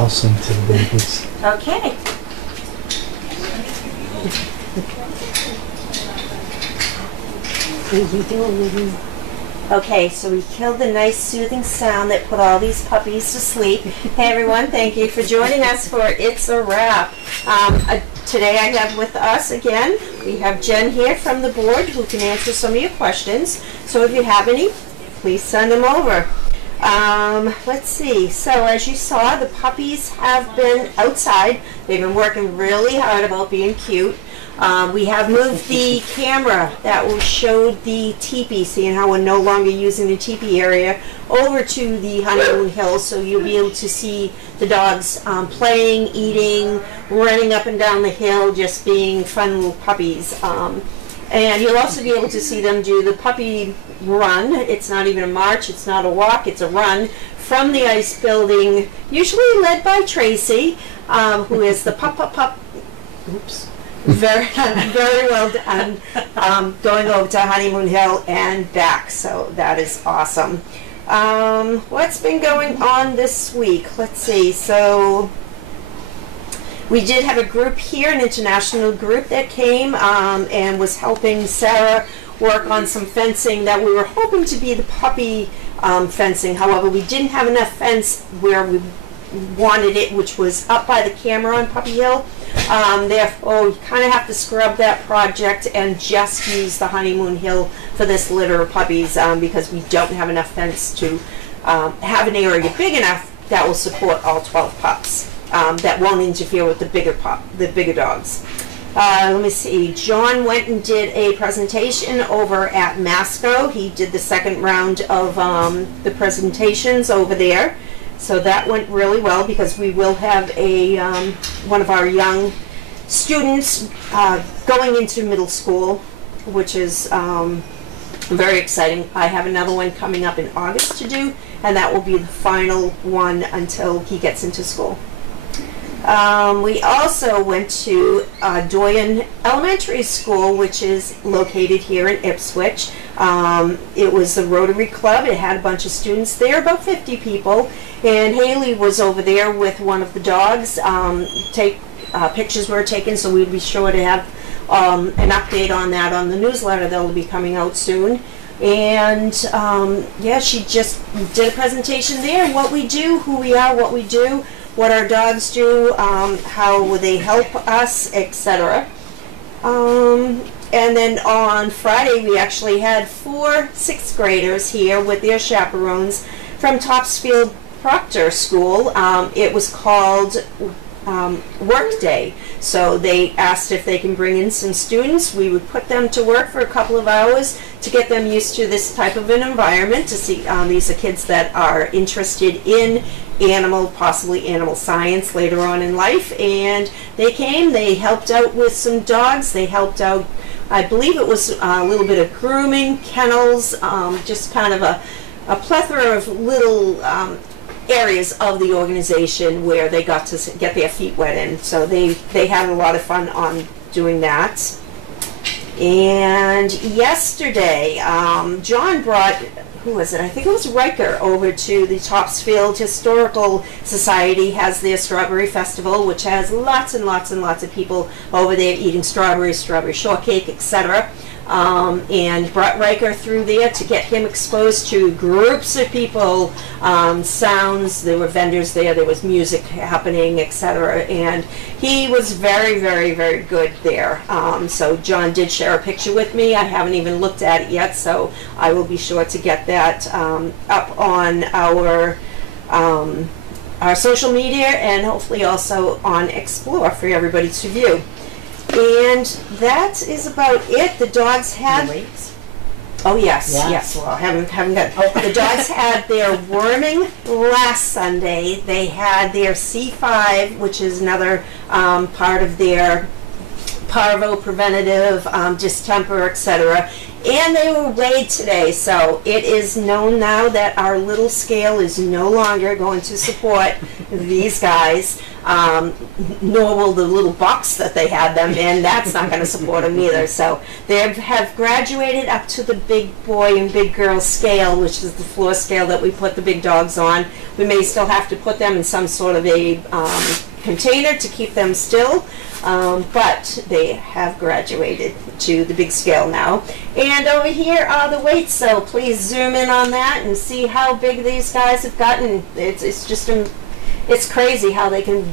I'll sing to the babies. Okay. Okay, so we killed a nice soothing sound that put all these puppies to sleep. Hey everyone, thank you for joining us for It's a Wrap. Today I have with us again, we have Jen here from the board who can answer some of your questions. So if you have any, please send them over. Let's see, so as you saw, the puppies have been outside. They've been working really hard about being cute. We have moved the camera that will show the teepee, seeing how we're no longer using the teepee area, over to the Honeymoon Hill, so you'll be able to see the dogs playing, eating, running up and down the hill, just being fun little puppies. And you'll also be able to see them do the puppy run. It's not even a march, it's not a walk, it's a run from the ice building, usually led by Tracy, who is the pup. Oops. Very, very well done. Going over to Honeymoon Hill and back, so that is awesome. What's been going on this week? Let's see. So we did have a group here, an international group that came and was helping Sarah work on some fencing that we were hoping to be the puppy fencing. However, we didn't have enough fence where we wanted it, which was up by the camera on Puppy Hill. Therefore, you kind of have to scrub that project and just use the Honeymoon Hill for this litter of puppies because we don't have enough fence to have an area big enough that will support all 12 pups that won't interfere with the bigger dogs. Let me see. John went and did a presentation over at Masco. He did the second round of the presentations over there. So that went really well because we will have a one of our young students going into middle school, which is very exciting. I have another one coming up in August to do, and that will be the final one until he gets into school. We also went to Doyen Elementary School, which is located here in Ipswich. It was the Rotary Club. It had a bunch of students there, about 50 people, and Haley was over there with one of the dogs. Pictures were taken, so we'd be sure to have an update on that on the newsletter that will be coming out soon. And yeah, she just did a presentation there, what we do, who we are, what we do, what our dogs do, how they help us, etc. And then on Friday we actually had 4 6th graders here with their chaperones from Topsfield Proctor School. It was called Work Day. So they asked if they can bring in some students. We would put them to work for a couple of hours to get them used to this type of an environment, to see these are kids that are interested in possibly animal science later on in life. And they came, they helped out with some dogs, they helped out, I believe it was a little bit of grooming, kennels, just kind of a plethora of little areas of the organization where they got to get their feet wet in. So they had a lot of fun on doing that. And yesterday, John brought, who was it? I think it was Riker over to the Topsfield Historical Society. Has their Strawberry Festival, which has lots and lots and lots of people over there eating strawberries, strawberry shortcake, etc. And brought Riker through there to get him exposed to groups of people, sounds, there were vendors there, there was music happening, etc. And he was very, very, very good there. So John did share a picture with me. I haven't even looked at it yet, so I will be sure to get that up on our social media and hopefully also on Explore for everybody to view. And that is about it. The dogs had... Oh, yes, yes. Well, I haven't got... The dogs had their worming last Sunday. They had their C5, which is another part of their parvo preventative, distemper, etc. And they were weighed today, so it is known now that our little scale is no longer going to support these guys. nor will the little box that they had them in. That's not going to support them either. So they have graduated up to the big boy and big girl scale, which is the floor scale that we put the big dogs on. We may still have to put them in some sort of a container to keep them still, but they have graduated to the big scale now. And over here are the weights, so please zoom in on that and see how big these guys have gotten. It's just it's crazy how they can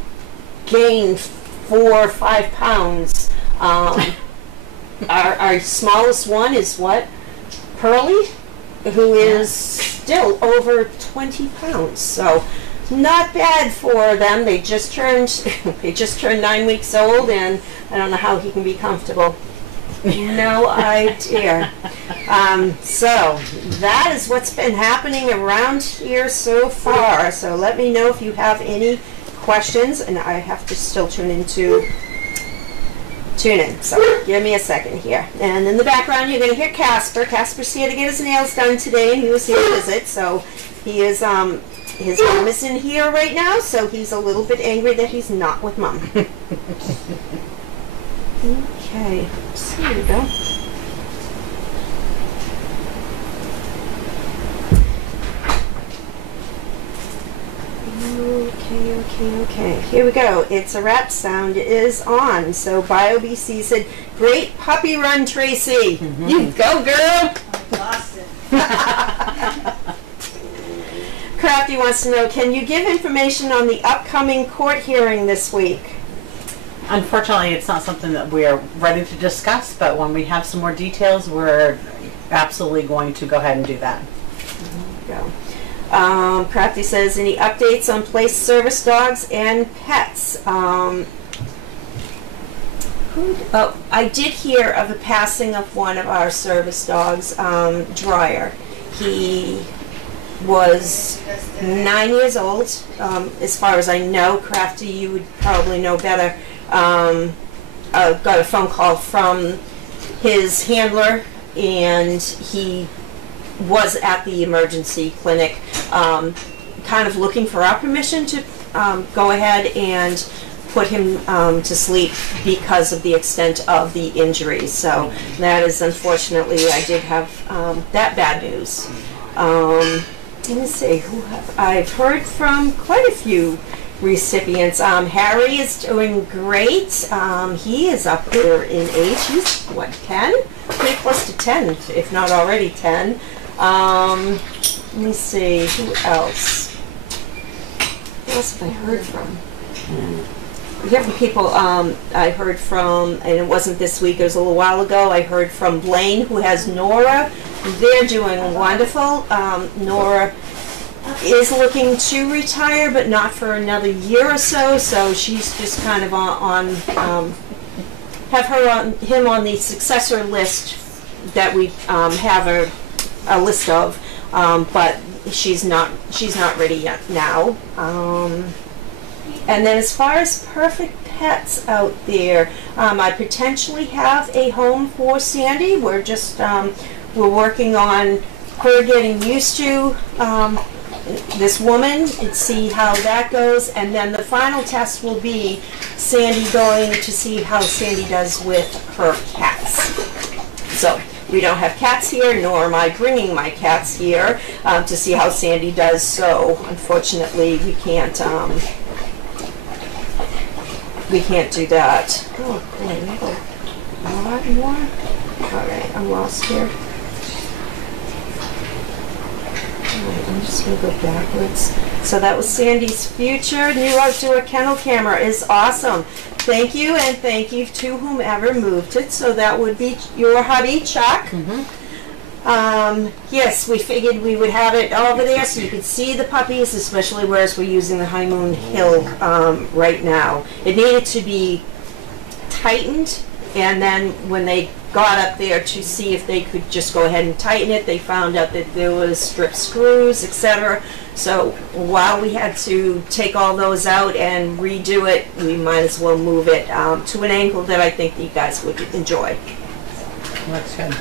gain 4 or 5 pounds. Our smallest one is what? Pearly, who is still over 20 pounds. So not bad for them. They just turned 9 weeks old, and I don't know how he can be comfortable. No idea. So that is what's been happening around here so far. So let me know if you have any questions, and I have to still tune in. So give me a second here. And in the background you're going to hear Casper. Casper's here to get his nails done today, and he was here to visit. So he is his mom is in here right now, so he's a little bit angry that he's not with mom. Okay, so here we go. Okay. Here we go. It's a wrap. Sound is on. So BioBC said, "Great puppy run, Tracy. You go, girl." Lost it. Crafty wants to know, can you give information on the upcoming court hearing this week? Unfortunately, it's not something that we're ready to discuss, but when we have some more details, we're absolutely going to go ahead and do that. There you go. Crafty says, any updates on place service dogs and pets? Oh, I did hear of the passing of one of our service dogs, Dryer. He was 9 years old, as far as I know. Crafty, you would probably know better. Got a phone call from his handler, and he was at the emergency clinic, kind of looking for our permission to go ahead and put him to sleep because of the extent of the injuries. So that is, unfortunately, I did have that bad news. Let me see, I've heard from quite a few recipients. Harry is doing great. He is up there in age. He's, what, 10? Pretty close to 10, if not already 10. Let me see, who else? Who else have I heard from? We have people I heard from, and it wasn't this week, it was a little while ago. I heard from Blaine, who has Nora. They're doing wonderful. Nora is looking to retire, but not for another year or so. So she's just kind of have him on the successor list that we have a list of, but she's not ready yet now. And then as far as perfect pets out there, I potentially have a home for Sandy. We're just we're working on her getting used to this woman and see how that goes, and then the final test will be Sandy going to see how Sandy does with her cats. So we don't have cats here, nor am I bringing my cats here to see how Sandy does. So unfortunately, we can't do that. Oh, boy, we have a lot more. All right, I'm lost here. Alright, I'm just going to go backwards. So that was Sandy's future. New outdoor kennel camera is awesome. Thank you, and thank you to whomever moved it. So that would be your hubby, Chuck. Yes, we figured we would have it over there so you could see the puppies, especially whereas we're using the High Moon Hill right now. It needed to be tightened, and then when they got up there to see if they could just go ahead and tighten it, they found out that there was strip screws, etc. So while we had to take all those out and redo it, we might as well move it to an angle that I think you guys would enjoy. Looks good.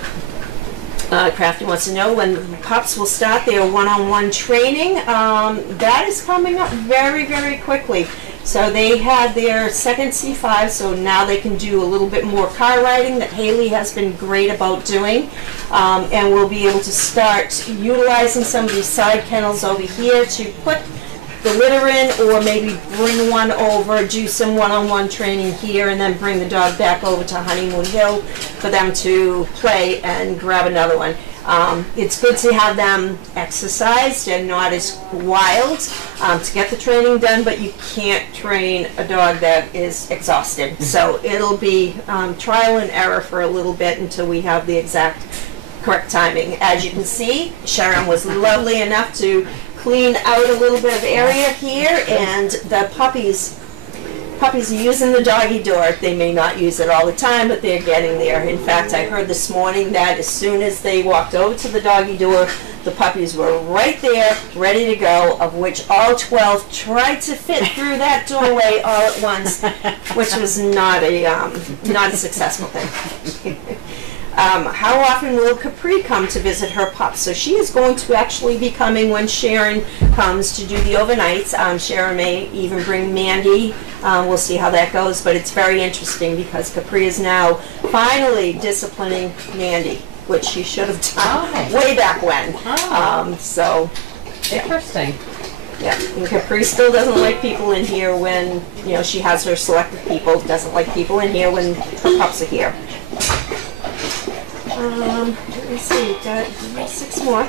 Crafty wants to know when the pups will start their one-on-one training. That is coming up very, very quickly. So they had their second C5, so now they can do a little bit more car riding that Haley has been great about doing. And we'll be able to start utilizing some of these side kennels over here to put the litter in, or maybe bring one over, do some one-on-one training here, and then bring the dog back over to Honeymoon Hill for them to play and grab another one. It's good to have them exercised and not as wild to get the training done, but you can't train a dog that is exhausted. So it'll be trial and error for a little bit until we have the exact correct timing. As you can see, Sharon was lovely enough to clean out a little bit of area here, and the puppies are using the doggy door. They may not use it all the time, but they're getting there. In fact, I heard this morning that as soon as they walked over to the doggy door, the puppies were right there, ready to go, of which all 12 tried to fit through that doorway all at once, which was not a successful thing. How often will Capri come to visit her pups? So she is going to actually be coming when Sharon comes to do the overnights. Sharon may even bring Mandy. We'll see how that goes, but it's very interesting because Capri is now finally disciplining Mandy, which she should have done way back when. So Interesting. yeah, and Capri still doesn't like people in here when, you know, she has her selected people. Doesn't like people in here when her pups are here. Let me see, got 6 more.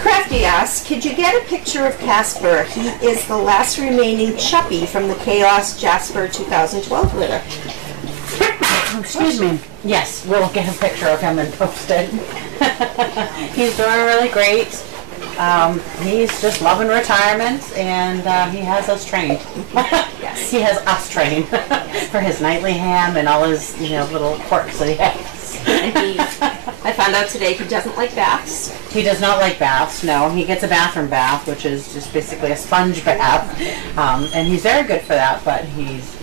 Crafty asks, could you get a picture of Casper? He is the last remaining Chuppy from the Chaos Jasper 2012 litter. Excuse me. Yes, we'll get a picture of him and post it. He's doing really great. He's just loving retirement, and he has us trained. Yes. He has us trained for his nightly ham and all his, little quirks that he has. And I found out today he doesn't like baths. He does not like baths, no. He gets a bathroom bath, which is just basically a sponge bath. And he's very good for that, but he's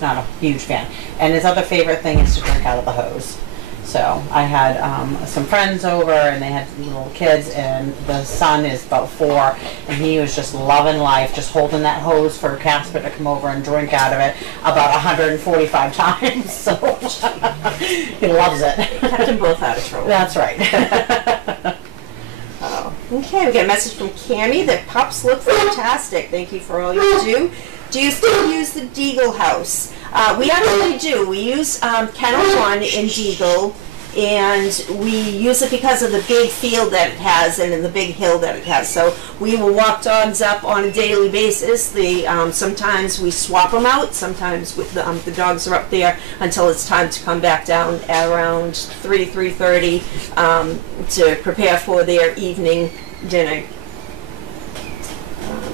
not a huge fan. And his other favorite thing is to drink out of the hose. So I had some friends over, and they had little kids, and the son is about 4, and he was just loving life, just holding that hose for Casper to come over and drink out of it about 145 times. So he loves it. Kept them both out of trouble. That's right. Oh, okay, we got a message from Cammie that pups look fantastic. Thank you for all you do. Do you still use the Deagle house? We actually do. We use Kennel One in Deagle, and we use it because of the big field that it has and the big hill that it has. So we will walk dogs up on a daily basis. Sometimes we swap them out. Sometimes the dogs are up there until it's time to come back down at around 3:30 to prepare for their evening dinner.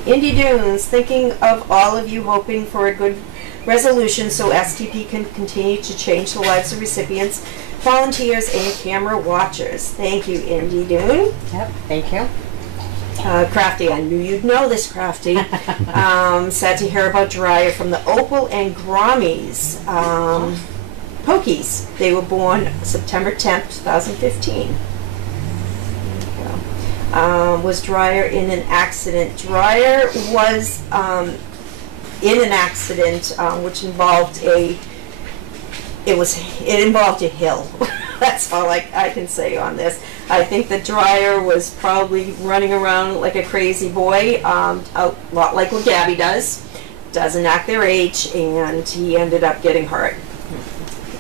Indy Dunes, thinking of all of you, hoping for a good resolution so STP can continue to change the lives of recipients, volunteers, and camera watchers. Thank you, Indy Dune. Yep, thank you. Crafty, I knew you'd know this, Crafty. Sad to hear about Dreyer from the Opal and Grommies. Pokies. They were born September 10th, 2015. Was Dreyer in an accident? Dreyer was in an accident which involved it involved a hill. That's all I can say on this. I think that Dreyer was probably running around like a crazy boy, a lot like what Gabby does. Doesn't act their age, and he ended up getting hurt.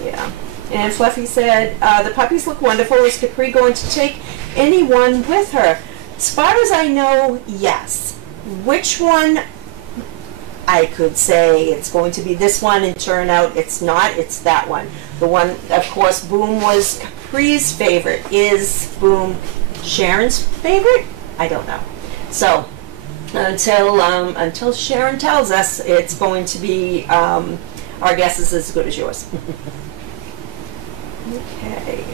Yeah. And Fluffy said, the puppies look wonderful. Is Capri going to take anyone with her? As far as I know, yes. Which one? I could say it's going to be this one, and turn out it's not. It's that one. The one, of course, Boom was Capri's favorite. Is Boom Sharon's favorite? I don't know. So until Sharon tells us, it's going to be our guess is as good as yours. Okay.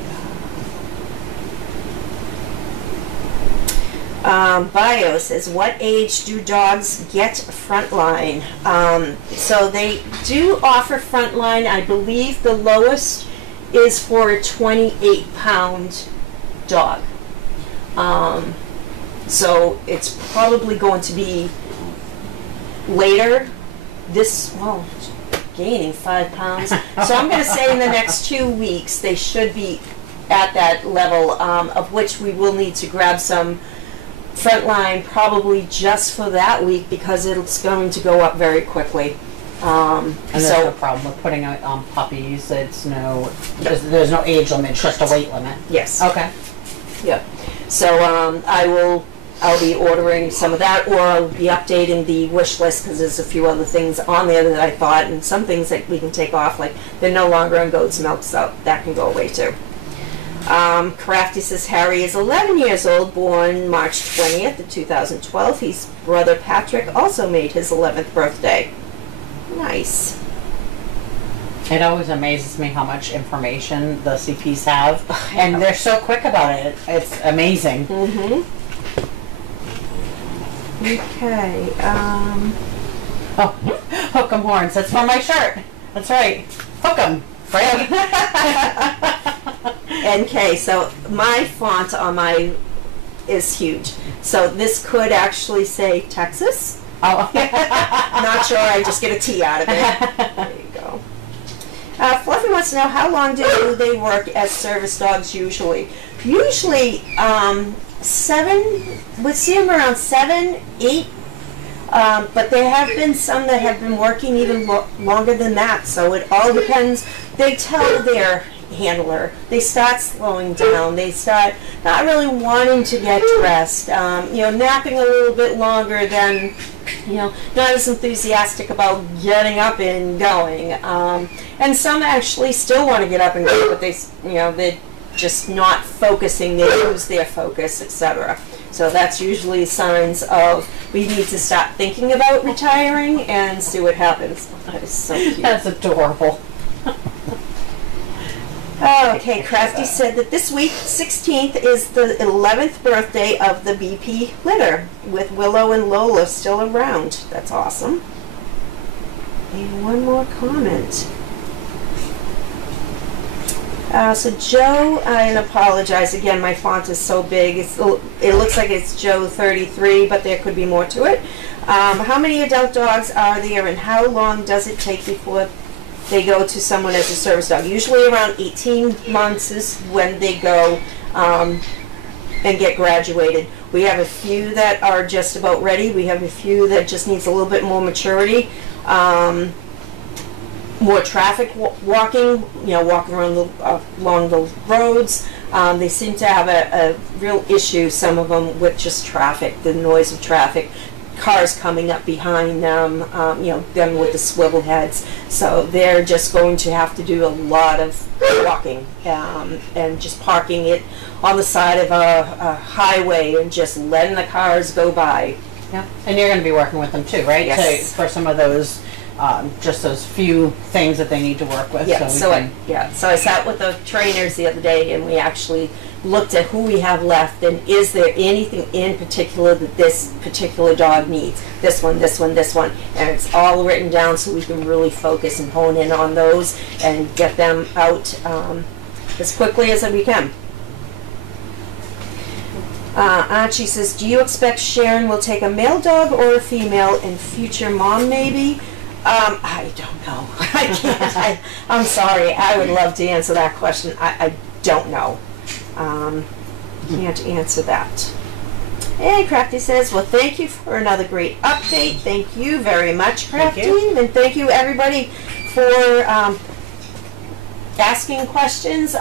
Bio says, what age do dogs get Frontline? So they do offer Frontline. I believe the lowest is for a 28-pound dog. So it's probably going to be later gaining 5 pounds. So I'm going to say in the next 2 weeks they should be at that level, of which we will need to grab some Frontline probably just for that week because it's going to go up very quickly. And there's no problem with putting out puppies. There's no age limit, just a weight limit. Yes. Okay. Yeah. So I'll be ordering some of that, or I'll be updating the wish list because there's a few other things on there that I thought, and some things that we can take off, like they're no longer on goat's milk, so that can go away too. Crafty says Harry is 11 years old, born March 20th of 2012. His brother Patrick also made his 11th birthday. Nice. It always amazes me how much information the CPs have, and they're so quick about it. It's amazing. Mm-hmm. Okay. Oh, hook 'em horns. That's for my shirt. That's right. Hook 'em. Right? NK. So my font on my is huge. So this could actually say Texas. Oh. Not sure. I just get a T out of it. There you go. Fluffy wants to know, how long do they work as service dogs usually? Usually 7. We see them around 7, 8. But there have been some that have been working even longer than that. So it all depends. They tell their handler, they start slowing down, they start not really wanting to get dressed, napping a little bit longer than, not as enthusiastic about getting up and going. And some actually still want to get up and go, but they're just not focusing, they lose their focus, etc. So that's usually signs of we need to stop thinking about retiring and see what happens. That is so cute. That's adorable. Okay, Crafty said that this week, 16th, is the 11th birthday of the BP litter, with Willow and Lola still around. That's awesome. And one more comment. So Joe, I apologize again, my font is so big. It looks like it's Joe 33, but there could be more to it. How many adult dogs are there, and how long does it take before they go to someone as a service dog? Usually around 18 months is when they go and get graduated. We have a few that are just about ready. We have a few that just needs a little bit more maturity. More traffic walking, walking around along the roads. They seem to have a real issue, some of them, with just traffic, the noise of traffic, cars coming up behind them, them with the swivel heads. So they're just going to have to do a lot of walking and just parking it on the side of a highway and just letting the cars go by. Yeah, and you're going to be working with them too, right? Yes. For some of those, just those few things that they need to work with. Yeah. So I sat with the trainers the other day, and we actually looked at who we have left, and is there anything in particular that this particular dog needs? This one, this one, this one, and it's all written down so we can really focus and hone in on those and get them out as quickly as we can. Archie says, do you expect Sharon will take a male dog or a female in future, Mom, maybe? I don't know. I can't. I'm sorry. I would love to answer that question. I don't know. Can't answer that. And Crafty says, well, thank you for another great update. Thank you very much, Crafty. And thank you, everybody, for asking questions. You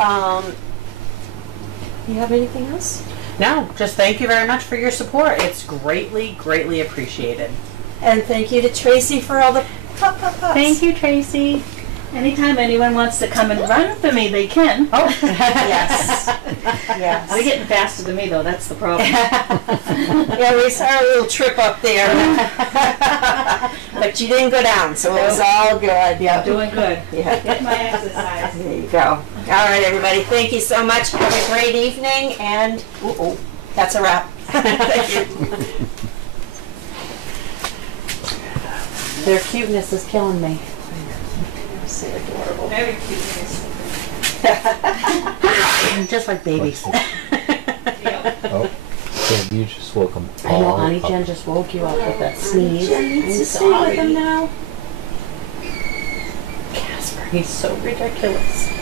have anything else? No, just thank you very much for your support. It's greatly, greatly appreciated. And thank you to Tracy for all the pups. Thank you, Tracy. Anytime anyone wants to come and run for me, they can. Oh, Yes. Yes. They're getting faster than me, though. That's the problem. Yeah, we saw a little trip up there. But you didn't go down, so it was all good. Yeah. Doing good. Yeah. Get my exercise. There you go. All right, everybody. Thank you so much. Have a great evening, and That's a wrap. Thank you. Their cuteness is killing me. So adorable. Very cute. Just like babies. Oh, Jen, you just woke them I know, all Honey up. Jen just woke you up with that sneeze. Jen needs I'm to stay with him sorry. now. Casper, he's so ridiculous.